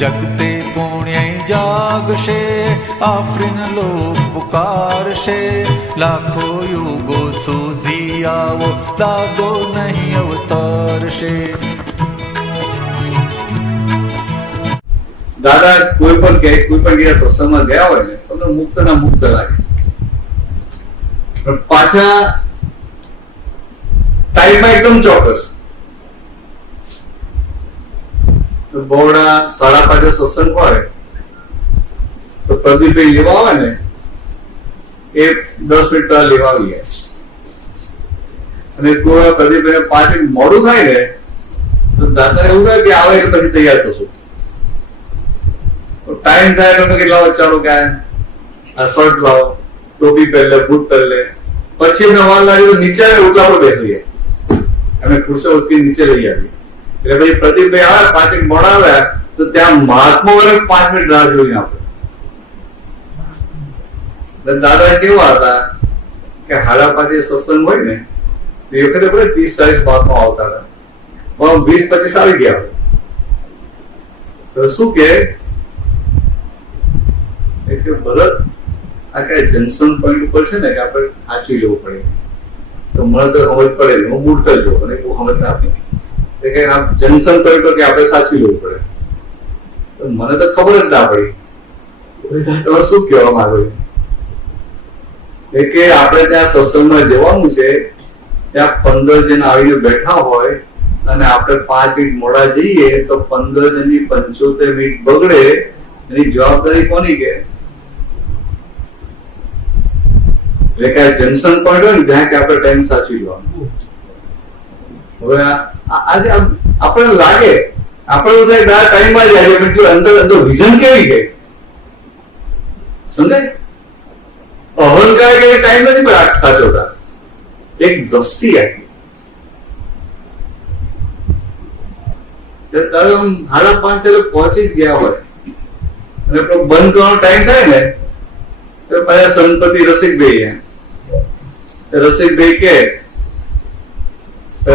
જગતે પુણ્ય જાગશે, આફરીન લોક પુકારશે, લાખો યુગો સુધી આવો, દાદો નહીં અવતારશે. દાદા કોઈ પણ સત્સંગમાં ગયા હોય ને તમને મુક્ત ના મુક્ત લાગે, પણ પાછા ટાઈમમાં એકદમ ચોક્કસ. તો બહોળા 5:30 સત્સંગ હોય તો પ્રદીપભાઈ લેવા આવે ને એ 10 મિનિટ પહેલા લેવા આવી જાય, અને કોઈ પ્રદીપભાઈને 5 મિનિટ મોડું થાય ને તો દાદાને એવું થાય કે આવે એટલે પછી તૈયાર થશું. ટાઈમ થાય એટલે કે લાવો ચાલો કે આ શર્ટ લાવો, ટોપી પહેર લે, બૂટ પહેર લે. પછી એમને વાર લાગી તો નીચે ઉઠલા પર બેસી ગયા, અમે ખુરશી ઉઠી નીચે લઈ આવી. એટલે પછી પ્રદીપભાઈ આવે 5 મિનિટ મોડા આવ્યા તો ત્યાં મહાત્મા વડે 5 મિનિટ રાહ જોઈને આપણે. દાદા કેવા હતા કે 5:30 સત્સંગ હોય ને તો એ વખતે 30-40 મહાત્મા આવતા હતા, 20-25 આવી ગયા. તો શું કે ભરત આ કઈ જંકશન પોઈન્ટ ઉપર છે ને કે આપણે સાચવી લેવું પડે. તો મને તો સમજ પડે ને, હું મૂળ કરજો અને બહુ સમજ ના આપે કે આ જંકશન પોઈન્ટ પર કે આપણે સાચવી લેવું પડે. તો મને તો ખબર જ ના પડી. તમે શું કહેવા માંગો કે આપણે ત્યાં સત્સંગમાં જવાનું છે, ત્યાં 15 જણ આવીને બેઠા હોય અને આપણે 5 મિનિટ મોડા જઈએ તો 15 જણની 75 મિનિટ બગડે. એની જવાબદારી કોની કે? એટલે કે જંકશન પોઈન્ટ હોય ને ત્યાં કે આપણે ટાઈમ સાચવી લેવાનું. હવે આજે આપણને લાગે આપણે ટાઈમમાં જાય, પણ અંદર અંદર વિઝન કેવી છે સમજાય? અહંકાર કે ટાઈમ નથી પણ સાચવતા, એક દ્રષ્ટિ આખી. 5:30 પહોંચી જ ગયા હોય અને બંધ કરવાનો ટાઈમ થાય ને તો પાછા સંપતિ રસિકભાઈ કે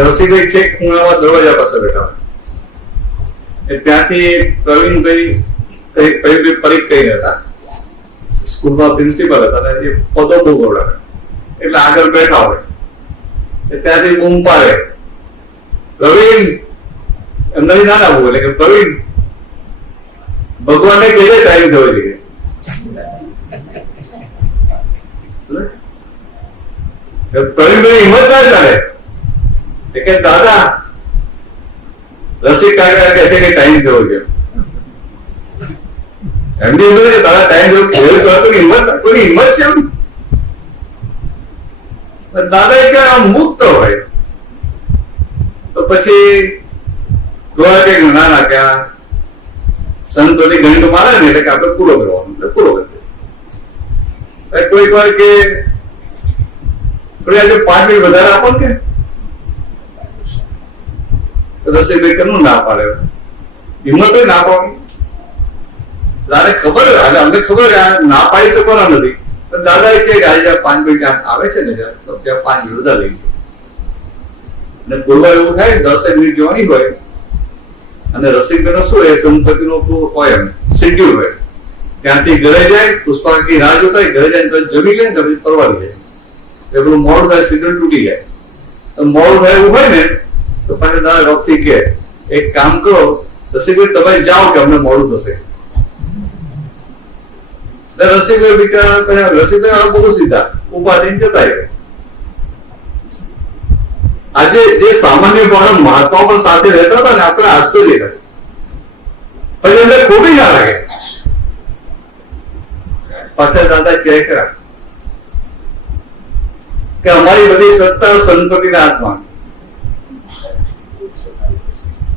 રસિકભાઈ છેક ખૂણામાં દરવાજા પાસે બેઠા હોય. ત્યાંથી પ્રવીણભાઈ પરીખ કઈ હતા, સ્કૂલમાં પ્રિન્સિપલ હતા અને એ પદો બહુ ગોળા એટલે આગળ બેઠા હોય. ત્યાંથી બૂમ પાડે, પ્રવીણ એમનાથી ના લાવવું એટલે કે પ્રવીણ ભગવાનને કઈ ટાઈમ થયો છે કે પ્રવીણભાઈ હિંમત ના ચાલે કે દાદા રસિક કાકા કહે છે કે ટાઈમ થયો છે. એમની હિંમત છે દાદા ટાઈમ થયો, ખેલ કરતો હિંમત કોઈની હિંમત છે એમ? દાદા એ કે મુક્ત હોય તો પછી જોવા કે ના ના કે આ સંત પછી ઘંટો મારે ને એટલે કે આપણે પૂરો કરવાનો, એટલે પૂરો કરી. કોઈક વાર કે થોડી આજે 5 મિનિટ વધારે આપો કે રસિકભાઈ કેમનું ના પાડે? હિંમત હોય ના પાડવાની. દાદા ખબર અમને ખબર ના પાડી શકવાના નથી, પણ દાદા એ કે આજે 5 મિનિટ આવે છે ને તો ત્યાં 5 મિનિટ વધારે લઈ ગયો. અને કોઈ વાર એવું થાય 10 મિનિટ જવાની હોય અને રસિકભાઈ નો શું હોય સંપત્તિ નો હોય એમ શેડ્યુલ હોય, ત્યાંથી ઘરે જાય, પુષ્પાકી રાહ જોતા હોય, ઘરે જાય તો જમી લે ને પછી પરવારી જાય. એટલું મોડું થાય, શેડ્યુલ તૂટી જાય. તો મોડું થાય એવું હોય ને તો પાછળ દાદા રોકથી કે એક કામ કરો રસિકભાઈ તમે જાઓ કે અમને મોડું થશે. રસિકભાઈ બિચારા રસિકભાઈ બહુ સીધા ઉભા થઈને જતા રહે. આજે જે સામાન્ય માણસ મહાત્મા પણ સાથે રહેતા હતા ને આપણે આશ્ચર્ય થાય, પછી એમને ખોટી ના લાગે. પાછા દાદા કહે ખરા કે અમારી બધી સત્તા સંપત્તિના હાથમાં.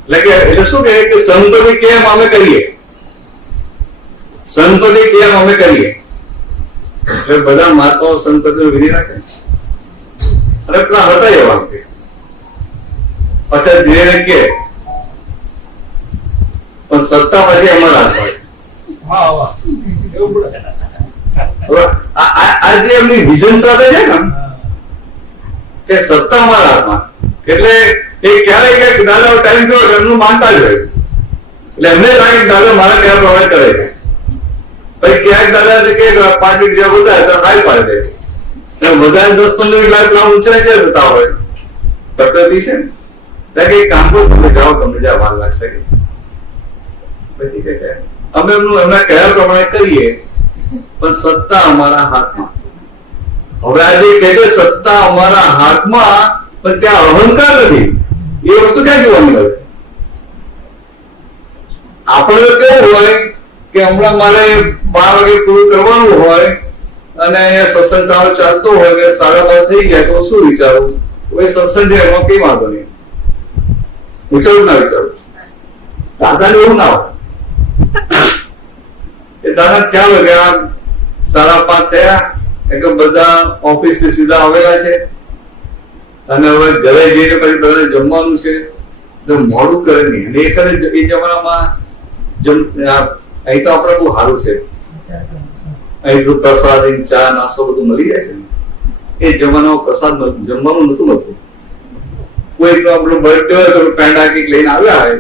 એટલે શું કહે કે સંપત્તિ કેમ અમે કરીએ, સંપત્તિ કેમ અમે કરીએ. એટલે બધા મહાત્માઓ સંપત્તિ વિધિ રાખે અને પેલા હતા એવા પાછા ધીરે કે પણ સત્તા પછી અમારા આજે એમની વિઝન સાથે છે ને કે સત્તા અમારા હાથમાં. એટલે એ ક્યારેક દાદા ટાઈમ થયો એમનું માનતા જ હોય એટલે એમને લાગે કે દાદા મારા કયા પ્રમાણે કરે છે. પછી ક્યાંક દાદા કે 5 મિનિટ જેવા વધારે તો હાઈ પાડી દે, વધારે 10-15 મિનિટ લાગે ઊંચાઈ જે થતા હોય પ્રકૃતિ છે ને કે કામ કરો, તમે જાઓ, તમને જ્યાં વાર લાગશે. પછી કે અમે એમના કયા પ્રમાણે કરીએ, પણ સત્તા અમારા હાથમાં. હવે આજે કે છે સત્તા અમારા હાથમાં, પણ ત્યાં અહંકાર નથી. એ વસ્તુ ક્યાં જોવા મળે? આપણે તો કેવું હોય કે હમણાં મારે 12 વાગે પૂરું કરવાનું હોય અને અહીંયા સત્સંગ સારો ચાલતો હોય કે 12:30 થઈ જાય તો શું વિચારું? એ સત્સંગ છે એમાં કઈ વાંધો નહીં, વિચારું ના વિચારું. દાદાને એવું ના હોય. એ દાદા ખ્યાલ હોય કે આ 5:30 થયા કે બધા ઓફિસ થી સીધા આવેલા છે અને હવે ઘરે જઈને પછી બધાને જમવાનું છે, મોડું કરે નહીં. અને એ જમાનામાં અહીં તો આપણે બહુ સારું છે, અહીં તો પ્રસાદ, ચા, નાસ્તો બધું મળી જાય છે. એ જમાનામાં પ્રસાદ જમવાનું નતું મળતું. કોઈ આપણો બર્થડે હોય તો પેંડા કઈક લઈને આવ્યા હોય,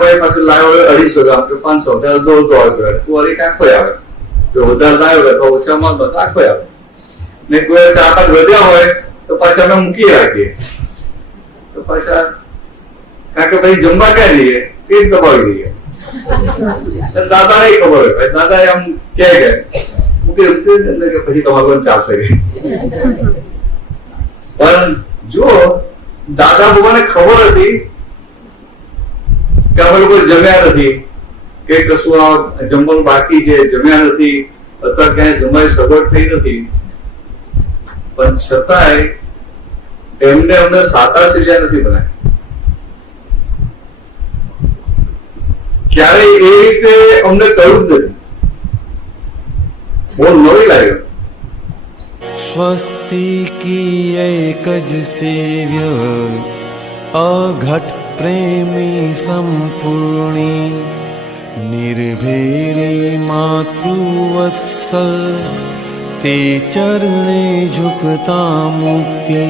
ભાઈ પાછું લાવ્યો 250 ગ્રામ કે 500 ત્યાં દોડતો આવે, તું અરે આખો આવે. જો વધારે લાવ્યો હોય તો ઓછામાં આખો આવે. ને કોઈ 4-5 વધ્યા હોય તો પાછા અમે મૂકી રાખીએ. તો પાછા કારણ કે ભાઈ જમવા ક્યાં જઈએ, પેટ દબાવી દઈએ. દાદા ને ખબર હોય, ભાઈ દાદા એમ કે પછી તમારે પણ ચાલશે. પણ જો દાદા ભગવાને ખબર હતી કે અમે લોકો જમ્યા નથી, કે કશું આ જમવાનું બાકી છે, જમ્યા નથી, અથવા ક્યાંય જમવાની સગવડ થઈ નથી, પણ છતાંય એમને અમને સાતા સિલિયા નથી બનાવ્યા. ક્યારે એ રીતે અમને કહ્યું જ નથી. બહુ નવી લાગ્યો. સ્વસ્તિ કી એક જ સેવ્ય અઘટ પ્રેમી સંપૂર્ણી નિર્ભેરી માતૃવત્સલ તે ચરણે ઝુકતા મુક્તિ